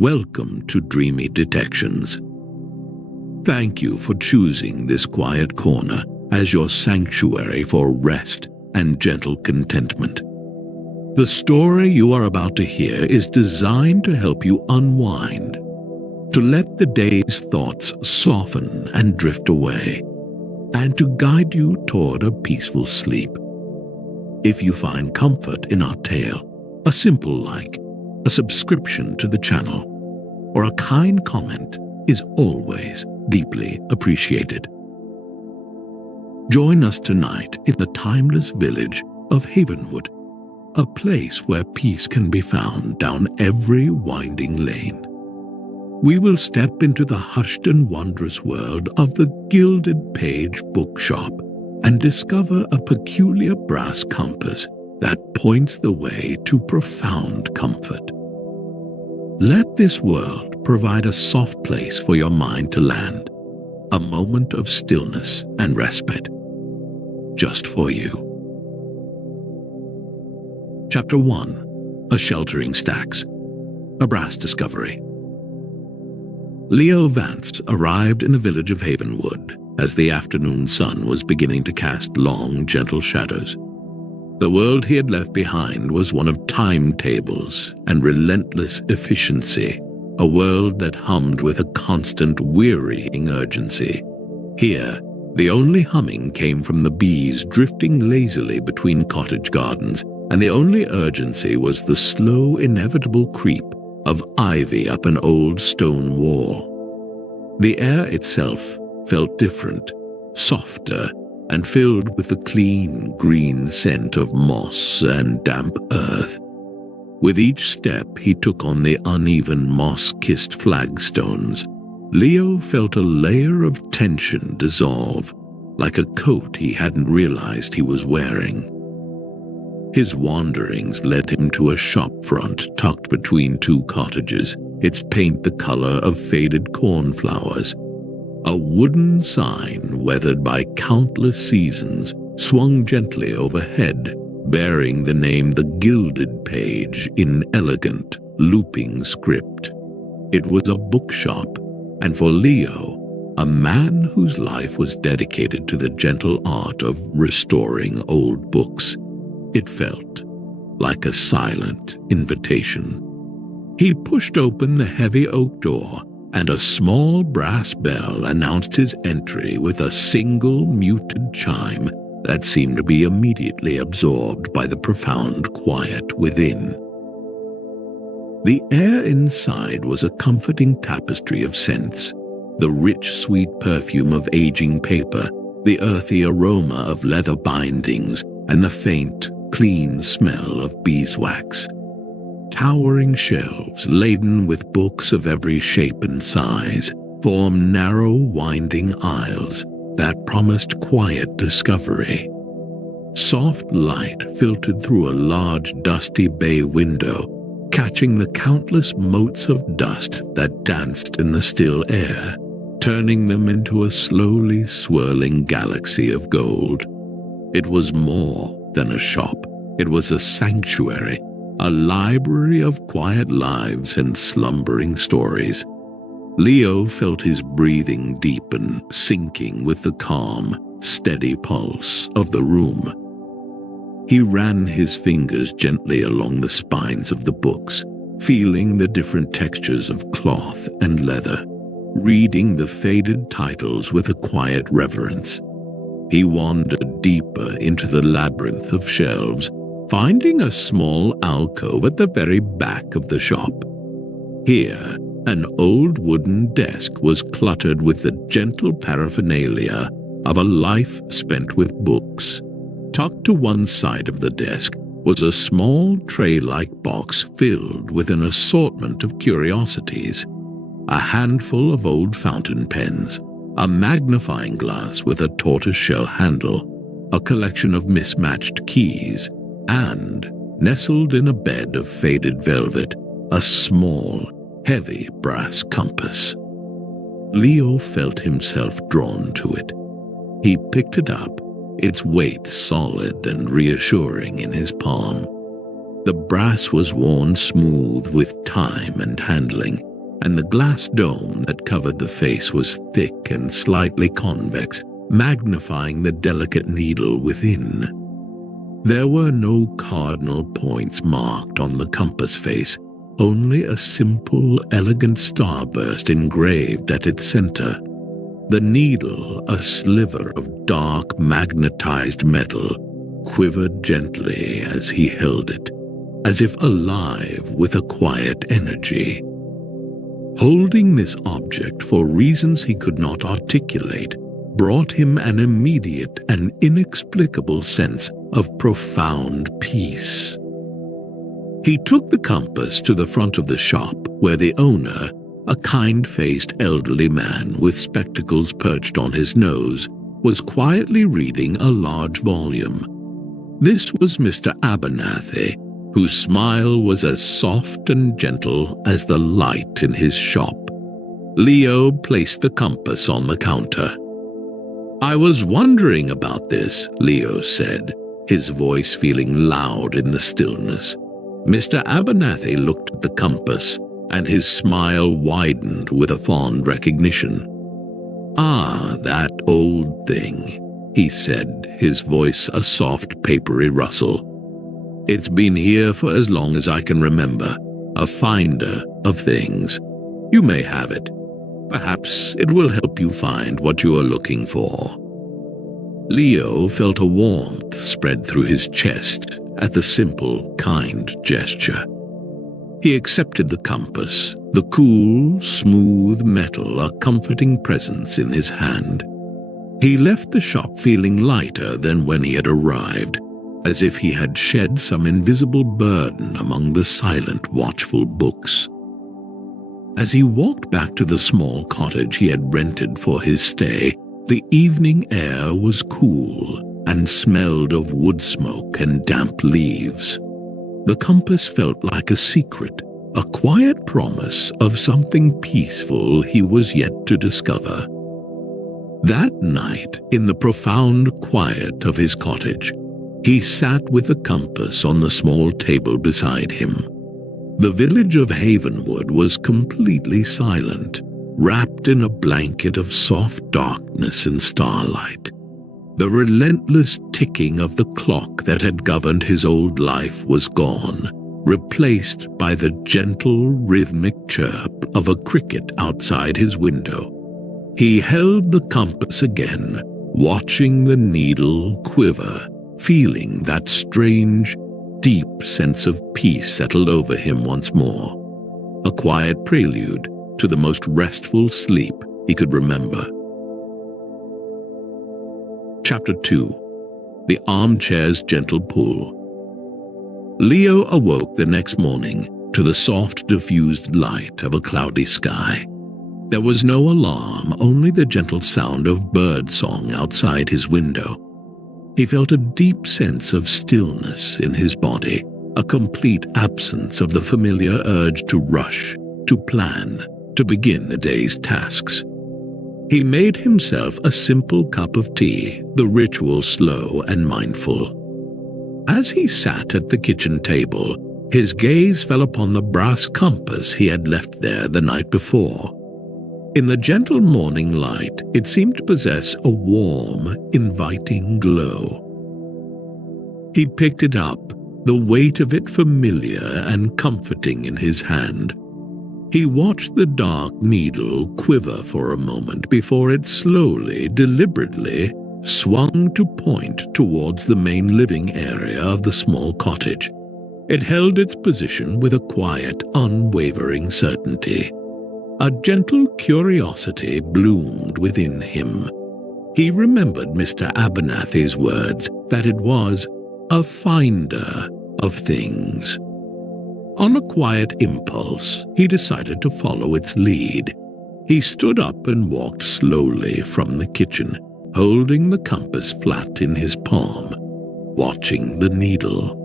Welcome to Dreamy Detections. Thank you for choosing this quiet corner as your sanctuary for rest and gentle contentment. The story you are about to hear is designed to help you unwind, to let the day's thoughts soften and drift away, and to guide you toward a peaceful sleep. If you find comfort in our tale, a simple like, a subscription to the channel, or a kind comment is always deeply appreciated. Join us tonight in the timeless village of Havenwood, a place where peace can be found down every winding lane. We will step into the hushed and wondrous world of the Gilded Page bookshop and discover a peculiar brass compass that points the way to profound comfort. Let this world provide a soft place for your mind to land, a moment of stillness and respite, just for you. Chapter 1. A Sheltering Stacks. A Brass Discovery. Leo Vance arrived in the village of Havenwood as the afternoon sun was beginning to cast long, gentle shadows. The world he had left behind was one of timetables and relentless efficiency, a world that hummed with a constant, wearying urgency. Here, the only humming came from the bees drifting lazily between cottage gardens, and the only urgency was the slow, inevitable creep of ivy up an old stone wall. The air itself felt different, softer, and filled with the clean, green scent of moss and damp earth. With each step he took on the uneven, moss-kissed flagstones, Leo felt a layer of tension dissolve, like a coat he hadn't realized he was wearing. His wanderings led him to a shop front tucked between two cottages, its paint the color of faded cornflowers. A wooden sign, weathered by countless seasons, swung gently overhead, bearing the name The Gilded Page in elegant, looping script. It was a bookshop, and for Leo, a man whose life was dedicated to the gentle art of restoring old books, it felt like a silent invitation. He pushed open the heavy oak door, and a small brass bell announced his entry with a single muted chime that seemed to be immediately absorbed by the profound quiet within. The air inside was a comforting tapestry of scents, the rich, sweet perfume of aging paper, the earthy aroma of leather bindings, and the faint, clean smell of beeswax. Towering shelves laden with books of every shape and size formed narrow, winding aisles that promised quiet discovery. Soft light filtered through a large, dusty bay window, catching the countless motes of dust that danced in the still air, turning them into a slowly swirling galaxy of gold. It was more than a shop. It was a sanctuary, a library of quiet lives and slumbering stories. Leo felt his breathing deepen, sinking with the calm, steady pulse of the room. He ran his fingers gently along the spines of the books, feeling the different textures of cloth and leather, reading the faded titles with a quiet reverence. He wandered deeper into the labyrinth of shelves, finding a small alcove at the very back of the shop. Here, an old wooden desk was cluttered with the gentle paraphernalia of a life spent with books. Tucked to one side of the desk was a small tray-like box filled with an assortment of curiosities, a handful of old fountain pens, a magnifying glass with a tortoiseshell handle, a collection of mismatched keys, and, nestled in a bed of faded velvet, a small, heavy brass compass. Leo felt himself drawn to it. He picked it up, its weight solid and reassuring in his palm. The brass was worn smooth with time and handling, and the glass dome that covered the face was thick and slightly convex, magnifying the delicate needle within. There were no cardinal points marked on the compass face, only a simple, elegant starburst engraved at its center. The needle, a sliver of dark, magnetized metal, quivered gently as he held it, as if alive with a quiet energy. Holding this object for reasons he could not articulate brought him an immediate and inexplicable sense of profound peace. He took the compass to the front of the shop where the owner, a kind-faced elderly man with spectacles perched on his nose, was quietly reading a large volume. This was Mr. Abernathy, whose smile was as soft and gentle as the light in his shop. Leo placed the compass on the counter. "I was wondering about this," Leo said, his voice feeling loud in the stillness. Mr. Abernathy looked at the compass, and his smile widened with a fond recognition. "Ah, that old thing," he said, his voice a soft papery rustle. "It's been here for as long as I can remember, a finder of things. You may have it. Perhaps it will help you find what you are looking for." Leo felt a warmth spread through his chest at the simple, kind gesture. He accepted the compass, the cool, smooth metal a comforting presence in his hand. He left the shop feeling lighter than when he had arrived, as if he had shed some invisible burden among the silent, watchful books. As he walked back to the small cottage he had rented for his stay, the evening air was cool and smelled of wood smoke and damp leaves. The compass felt like a secret, a quiet promise of something peaceful he was yet to discover. That night, in the profound quiet of his cottage, he sat with the compass on the small table beside him. The village of Havenwood was completely silent, wrapped in a blanket of soft darkness and starlight. The relentless ticking of the clock that had governed his old life was gone, replaced by the gentle, rhythmic chirp of a cricket outside his window. He held the compass again, watching the needle quiver, feeling that strange, deep sense of peace settled over him once more, a quiet prelude to the most restful sleep he could remember. Chapter 2. The Armchair's Gentle Pull. Leo awoke the next morning to the soft, diffused light of a cloudy sky. There was no alarm, only the gentle sound of bird song outside his window. He felt a deep sense of stillness in his body, a complete absence of the familiar urge to rush, to plan, to begin the day's tasks. He made himself a simple cup of tea, the ritual slow and mindful. As he sat at the kitchen table, his gaze fell upon the brass compass he had left there the night before. In the gentle morning light, it seemed to possess a warm, inviting glow. He picked it up, the weight of it familiar and comforting in his hand. He watched the dark needle quiver for a moment before it slowly, deliberately, swung to point towards the main living area of the small cottage. It held its position with a quiet, unwavering certainty. A gentle curiosity bloomed within him. He remembered Mr. Abernathy's words that it was a finder of things. On a quiet impulse, he decided to follow its lead. He stood up and walked slowly from the kitchen, holding the compass flat in his palm, watching the needle.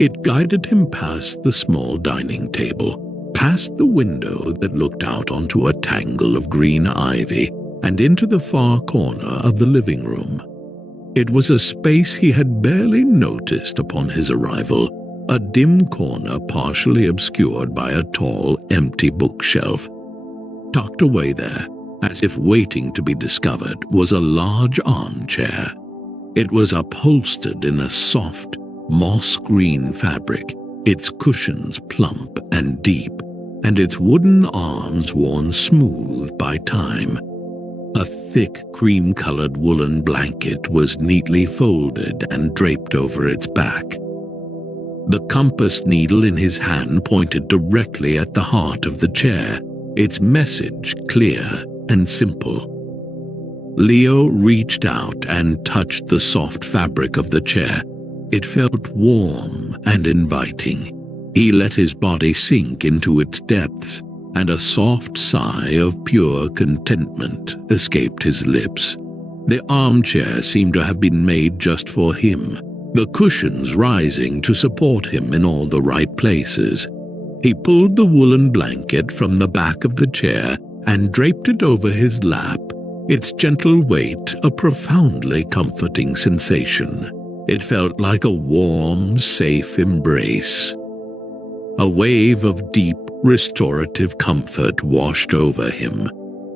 It guided him past the small dining table, past the window that looked out onto a tangle of green ivy, and into the far corner of the living room. It was a space he had barely noticed upon his arrival, A dim corner partially obscured by a tall, empty bookshelf. Tucked away there, as if waiting to be discovered, was a large armchair. It was upholstered in a soft, moss-green fabric, its cushions plump and deep, and its wooden arms worn smooth by time. A thick, cream-colored woolen blanket was neatly folded and draped over its back. The compass needle in his hand pointed directly at the heart of the chair, its message clear and simple. Leo reached out and touched the soft fabric of the chair. It felt warm and inviting. He let his body sink into its depths, and a soft sigh of pure contentment escaped his lips. The armchair seemed to have been made just for him, the cushions rising to support him in all the right places. He pulled the woolen blanket from the back of the chair and draped it over his lap, its gentle weight a profoundly comforting sensation. It felt like a warm, safe embrace. A wave of deep, restorative comfort washed over him,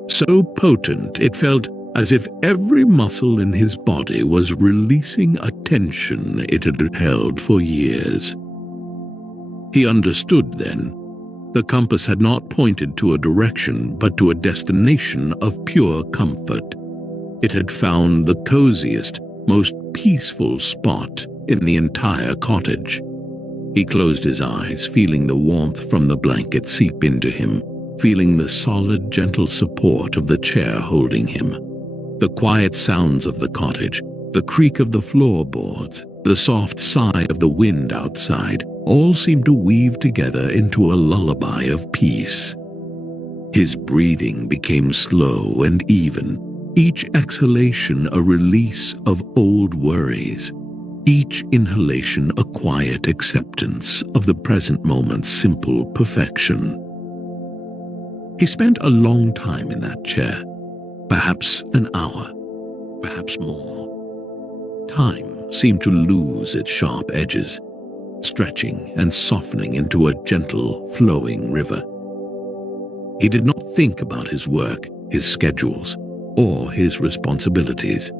so potent it felt as if every muscle in his body was releasing a tension it had held for years. He understood then. The compass had not pointed to a direction, but to a destination of pure comfort. It had found the coziest, most peaceful spot in the entire cottage. He closed his eyes, feeling the warmth from the blanket seep into him, feeling the solid, gentle support of the chair holding him. The quiet sounds of the cottage, the creak of the floorboards, the soft sigh of the wind outside, all seemed to weave together into a lullaby of peace. His breathing became slow and even, each exhalation a release of old worries, each inhalation a quiet acceptance of the present moment's simple perfection. He spent a long time in that chair, perhaps an hour, perhaps more. Time seemed to lose its sharp edges, stretching and softening into a gentle, flowing river. He did not think about his work, his schedules, or his responsibilities.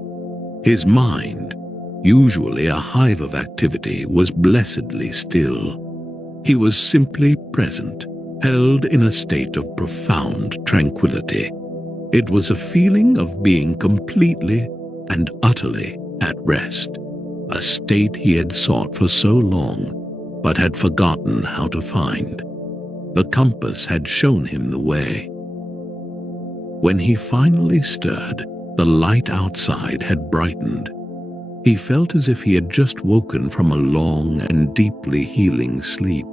His mind, usually a hive of activity, was blessedly still. He was simply present, held in a state of profound tranquility. It was a feeling of being completely and utterly at rest, a state he had sought for so long, but had forgotten how to find. The compass had shown him the way. When he finally stirred, the light outside had brightened. He felt as if he had just woken from a long and deeply healing sleep.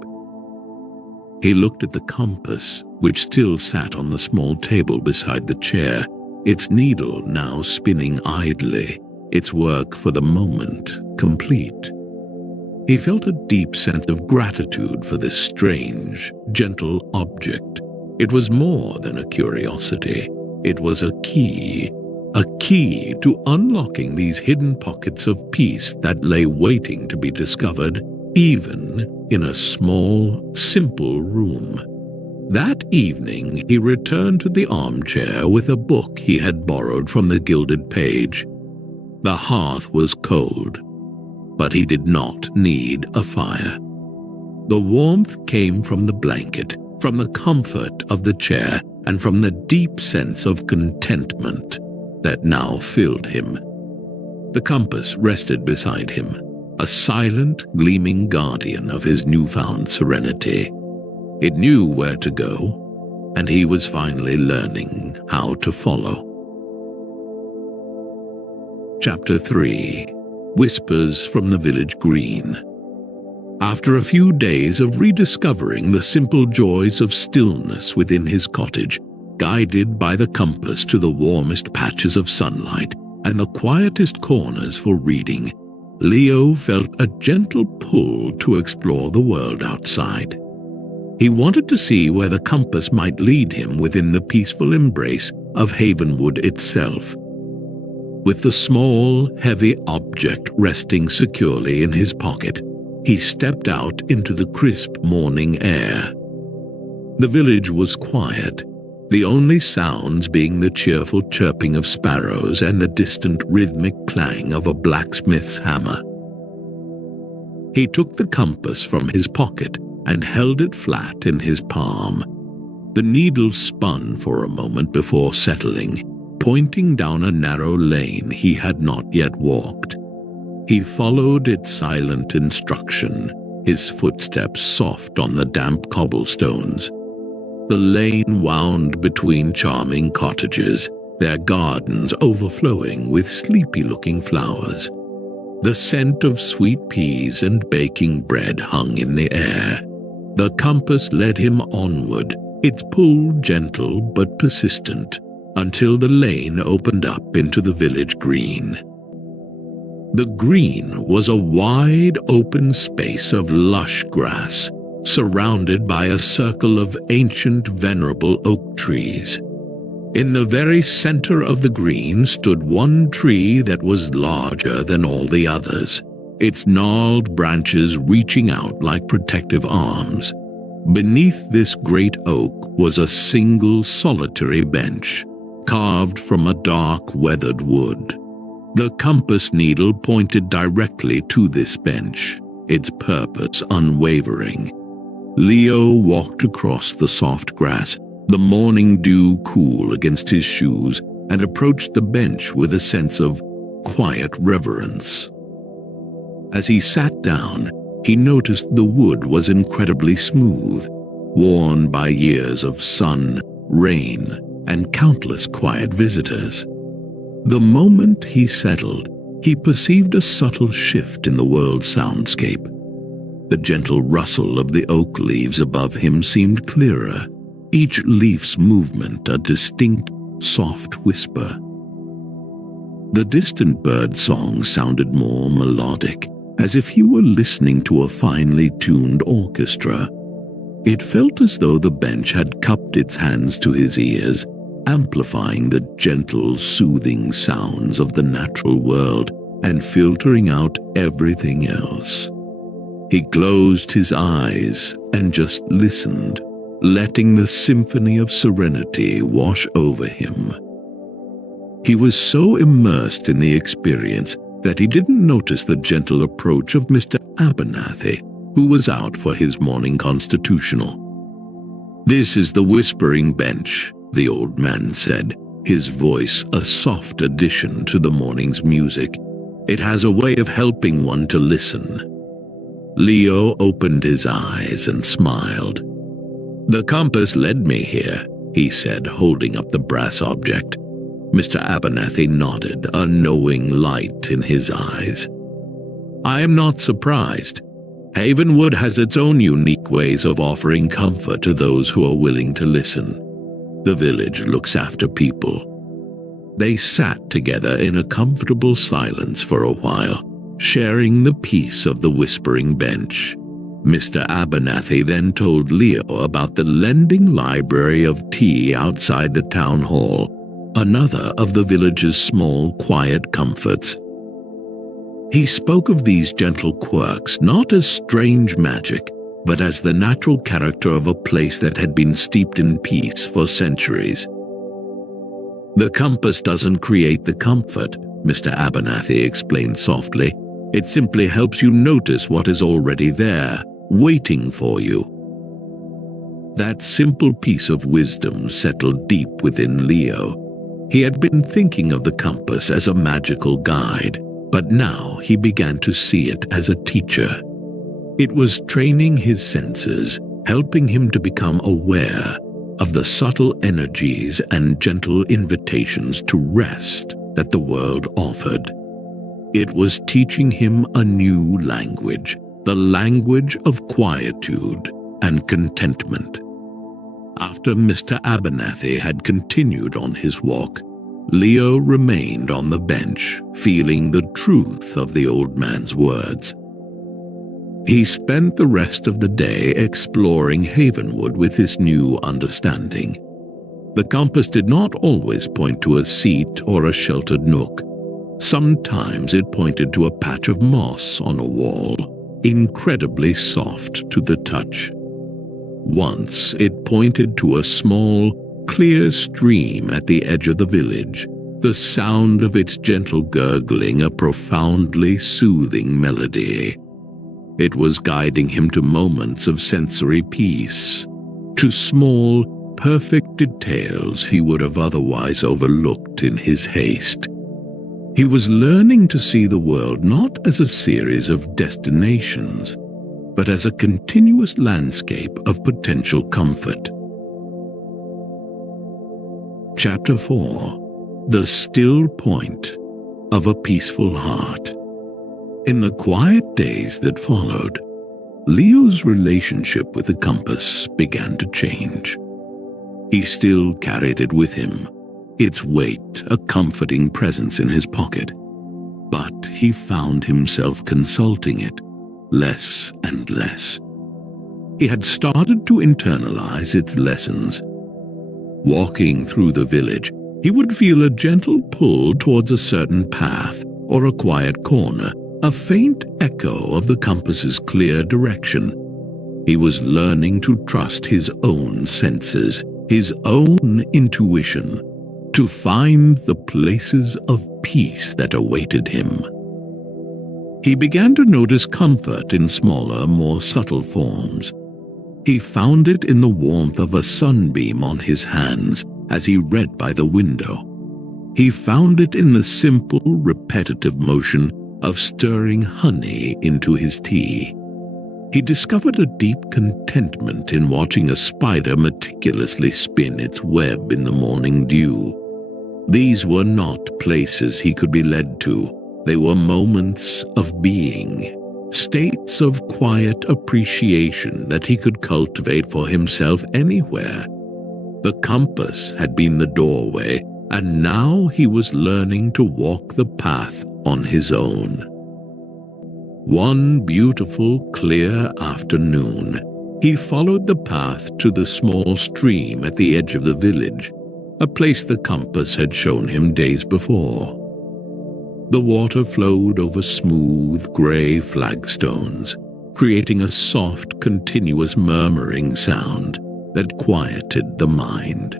He looked at the compass, which still sat on the small table beside the chair, its needle now spinning idly, its work for the moment complete. He felt a deep sense of gratitude for this strange, gentle object. It was more than a curiosity. It was a key to unlocking these hidden pockets of peace that lay waiting to be discovered, even in a small, simple room. That evening he returned to the armchair with a book he had borrowed from the Gilded Page. The hearth was cold, but he did not need a fire. The warmth came from the blanket, from the comfort of the chair, and from the deep sense of contentment that now filled him. The compass rested beside him, a silent, gleaming guardian of his newfound serenity. It knew where to go, and he was finally learning how to follow. Chapter 3. Whispers from the Village Green. After a few days of rediscovering the simple joys of stillness within his cottage, guided by the compass to the warmest patches of sunlight and the quietest corners for reading, Leo felt a gentle pull to explore the world outside. He wanted to see where the compass might lead him within the peaceful embrace of Havenwood itself. With the small, heavy object resting securely in his pocket, he stepped out into the crisp morning air. The village was quiet, the only sounds being the cheerful chirping of sparrows and the distant rhythmic clang of a blacksmith's hammer. He took the compass from his pocket and held it flat in his palm. The needle spun for a moment before settling, pointing down a narrow lane he had not yet walked. He followed its silent instruction, his footsteps soft on the damp cobblestones. The lane wound between charming cottages, their gardens overflowing with sleepy-looking flowers. The scent of sweet peas and baking bread hung in the air. The compass led him onward, its pull gentle but persistent, until the lane opened up into the village green. The green was a wide open space of lush grass, surrounded by a circle of ancient venerable oak trees. In the very center of the green stood one tree that was larger than all the others, its gnarled branches reaching out like protective arms. Beneath this great oak was a single solitary bench, carved from a dark weathered wood. The compass needle pointed directly to this bench, its purpose unwavering. Leo walked across the soft grass, the morning dew cool against his shoes, and approached the bench with a sense of quiet reverence. As he sat down, he noticed the wood was incredibly smooth, worn by years of sun, rain, and countless quiet visitors. The moment he settled, he perceived a subtle shift in the world's soundscape. The gentle rustle of the oak leaves above him seemed clearer, each leaf's movement a distinct, soft whisper. The distant bird song sounded more melodic, as if he were listening to a finely tuned orchestra. It felt as though the bench had cupped its hands to his ears, amplifying the gentle, soothing sounds of the natural world and filtering out everything else. He closed his eyes and just listened, letting the symphony of serenity wash over him. He was so immersed in the experience that he didn't notice the gentle approach of Mr. Abernathy, who was out for his morning constitutional. "This is the Whispering Bench," the old man said, his voice a soft addition to the morning's music. "It has a way of helping one to listen." Leo opened his eyes and smiled. "The compass led me here," he said, holding up the brass object. Mr. Abernathy nodded, a knowing light in his eyes. "I am not surprised. Havenwood has its own unique ways of offering comfort to those who are willing to listen. The village looks after people." They sat together in a comfortable silence for a while, sharing the peace of the Whispering Bench. Mr. Abernathy then told Leo about the lending library of tea outside the town hall, another of the village's small, quiet comforts. He spoke of these gentle quirks not as strange magic, but as the natural character of a place that had been steeped in peace for centuries. "The compass doesn't create the comfort," Mr. Abernathy explained softly. "It simply helps you notice what is already there, waiting for you." That simple piece of wisdom settled deep within Leo. He had been thinking of the compass as a magical guide, but now he began to see it as a teacher. It was training his senses, helping him to become aware of the subtle energies and gentle invitations to rest that the world offered. It was teaching him a new language, the language of quietude and contentment. After Mr. Abernathy had continued on his walk, Leo remained on the bench, feeling the truth of the old man's words. He spent the rest of the day exploring Havenwood with his new understanding. The compass did not always point to a seat or a sheltered nook. Sometimes it pointed to a patch of moss on a wall, incredibly soft to the touch. Once it pointed to a small, clear stream at the edge of the village, the sound of its gentle gurgling a profoundly soothing melody. It was guiding him to moments of sensory peace, to small, perfect details he would have otherwise overlooked in his haste. He was learning to see the world not as a series of destinations, but as a continuous landscape of potential comfort. Chapter 4: The Still Point of a Peaceful Heart. In the quiet days that followed, Leo's relationship with the compass began to change. He still carried it with him, its weight a comforting presence in his pocket, but he found himself consulting it less and less. He had started to internalize its lessons. Walking through the village, he would feel a gentle pull towards a certain path or a quiet corner, a faint echo of the compass's clear direction. He was learning to trust his own senses, his own intuition, to find the places of peace that awaited him. He began to notice comfort in smaller, more subtle forms. He found it in the warmth of a sunbeam on his hands as he read by the window. He found it in the simple, repetitive motion of stirring honey into his tea. He discovered a deep contentment in watching a spider meticulously spin its web in the morning dew. These were not places he could be led to. They were moments of being, states of quiet appreciation that he could cultivate for himself anywhere. The compass had been the doorway, and now he was learning to walk the path on his own. One beautiful, clear afternoon, he followed the path to the small stream at the edge of the village, a place the compass had shown him days before. The water flowed over smooth, grey flagstones, creating a soft, continuous murmuring sound that quieted the mind.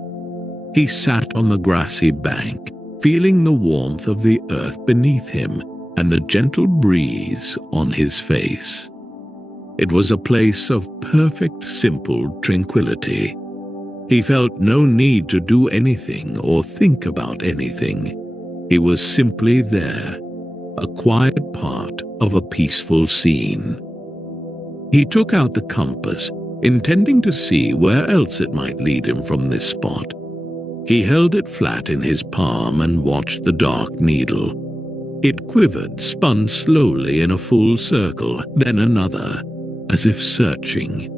He sat on the grassy bank, feeling the warmth of the earth beneath him and the gentle breeze on his face. It was a place of perfect, simple tranquility. He felt no need to do anything or think about anything. He was simply there, a quiet part of a peaceful scene. He took out the compass, intending to see where else it might lead him from this spot. He held it flat in his palm and watched the dark needle. It quivered, spun slowly in a full circle, then another, as if searching.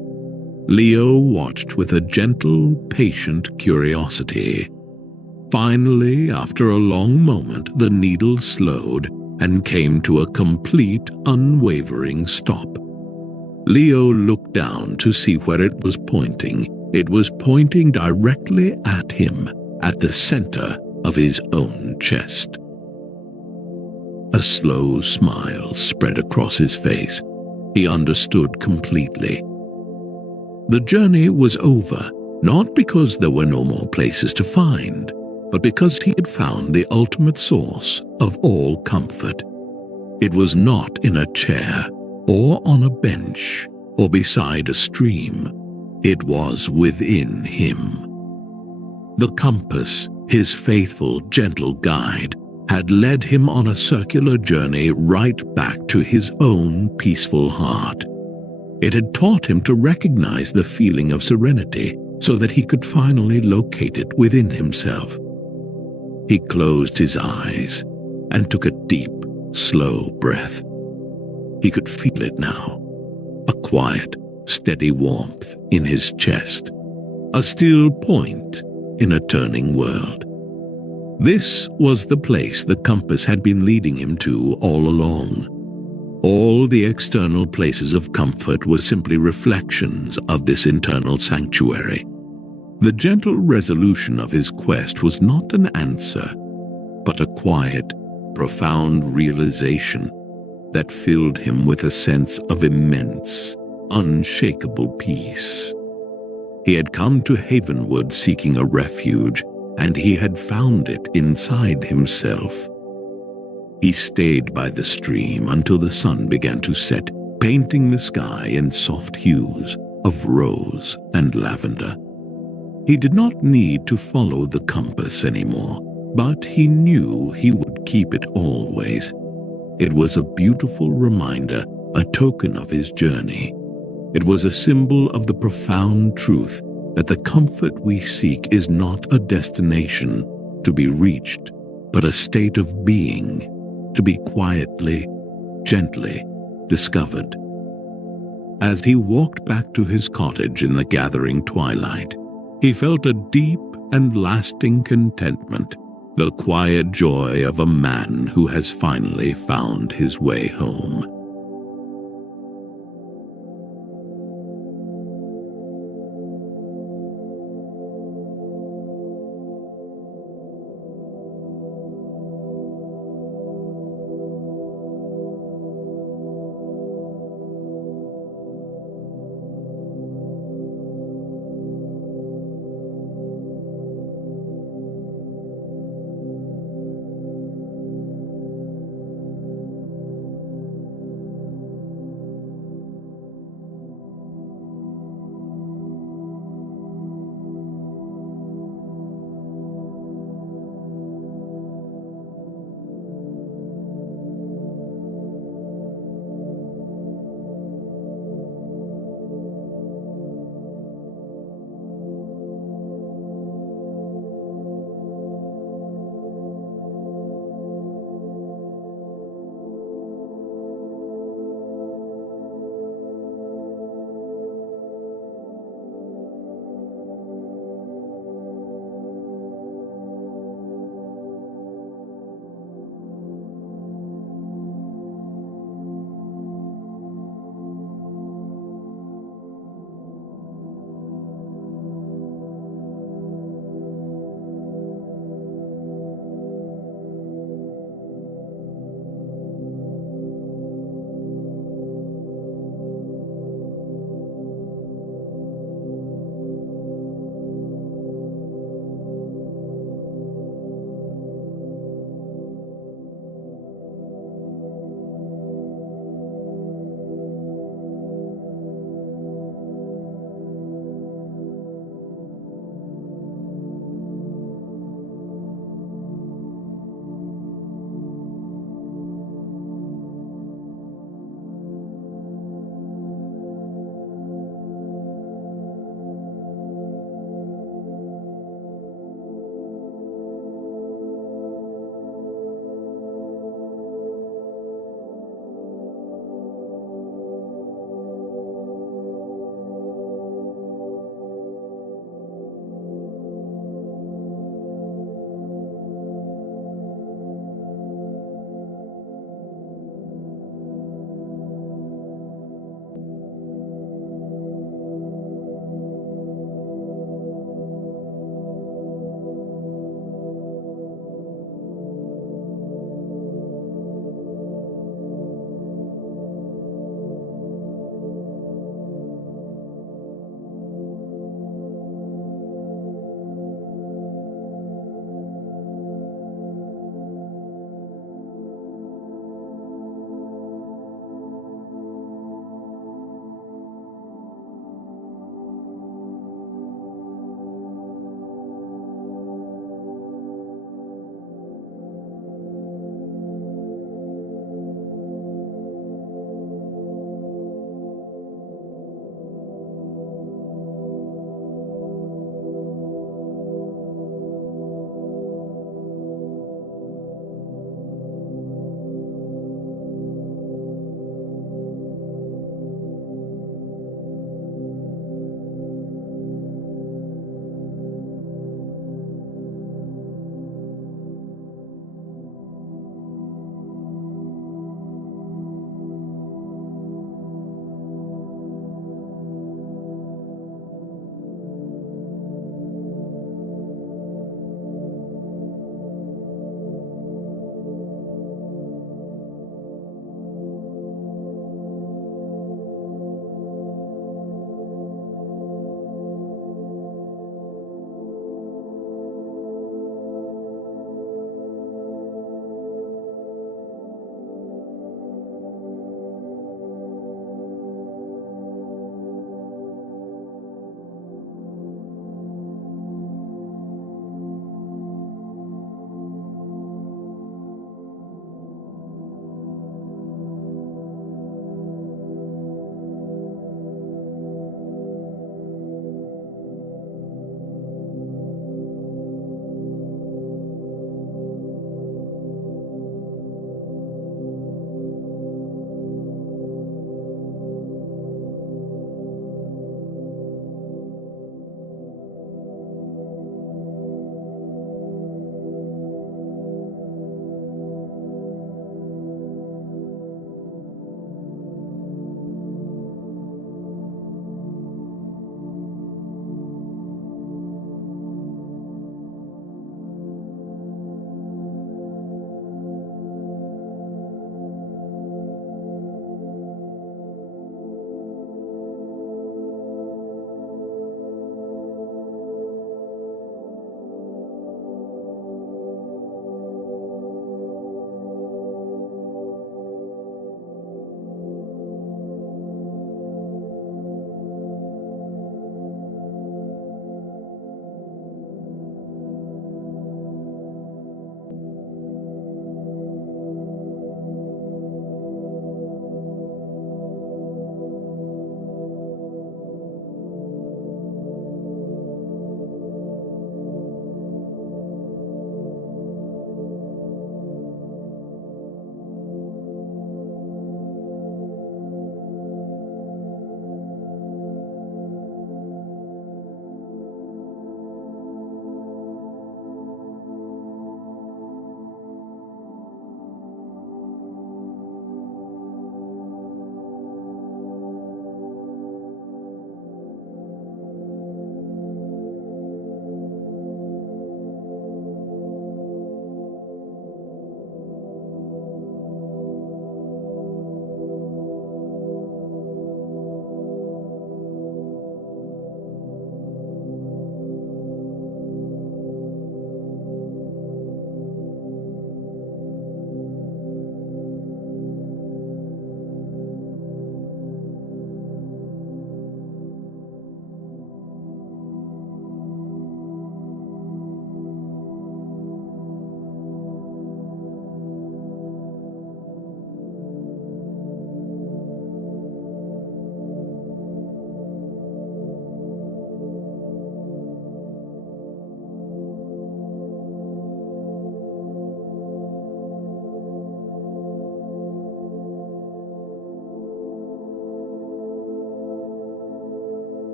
Leo watched with a gentle, patient curiosity. Finally, after a long moment, the needle slowed and came to a complete, unwavering stop. Leo looked down to see where it was pointing. It was pointing directly at him, at the center of his own chest. A slow smile spread across his face. He understood completely. The journey was over, not because there were no more places to find, but because he had found the ultimate source of all comfort. It was not in a chair, or on a bench, or beside a stream. It was within him. The compass, his faithful, gentle guide, had led him on a circular journey right back to his own peaceful heart. It had taught him to recognize the feeling of serenity so that he could finally locate it within himself. He closed his eyes and took a deep, slow breath. He could feel it now, a quiet, steady warmth in his chest, a still point in a turning world. This was the place the compass had been leading him to all along. All the external places of comfort were simply reflections of this internal sanctuary. The gentle resolution of his quest was not an answer, but a quiet, profound realization. that filled him with a sense of immense, unshakable peace. He had come to Havenwood seeking a refuge, and he had found it inside himself. He stayed by the stream until the sun began to set, painting the sky in soft hues of rose and lavender. He did not need to follow the compass anymore, but he knew he would keep it always. It was a beautiful reminder, a token of his journey. It was a symbol of the profound truth that the comfort we seek is not a destination to be reached, but a state of being to be quietly, gently discovered. As he walked back to his cottage in the gathering twilight, he felt a deep and lasting contentment, the quiet joy of a man who has finally found his way home.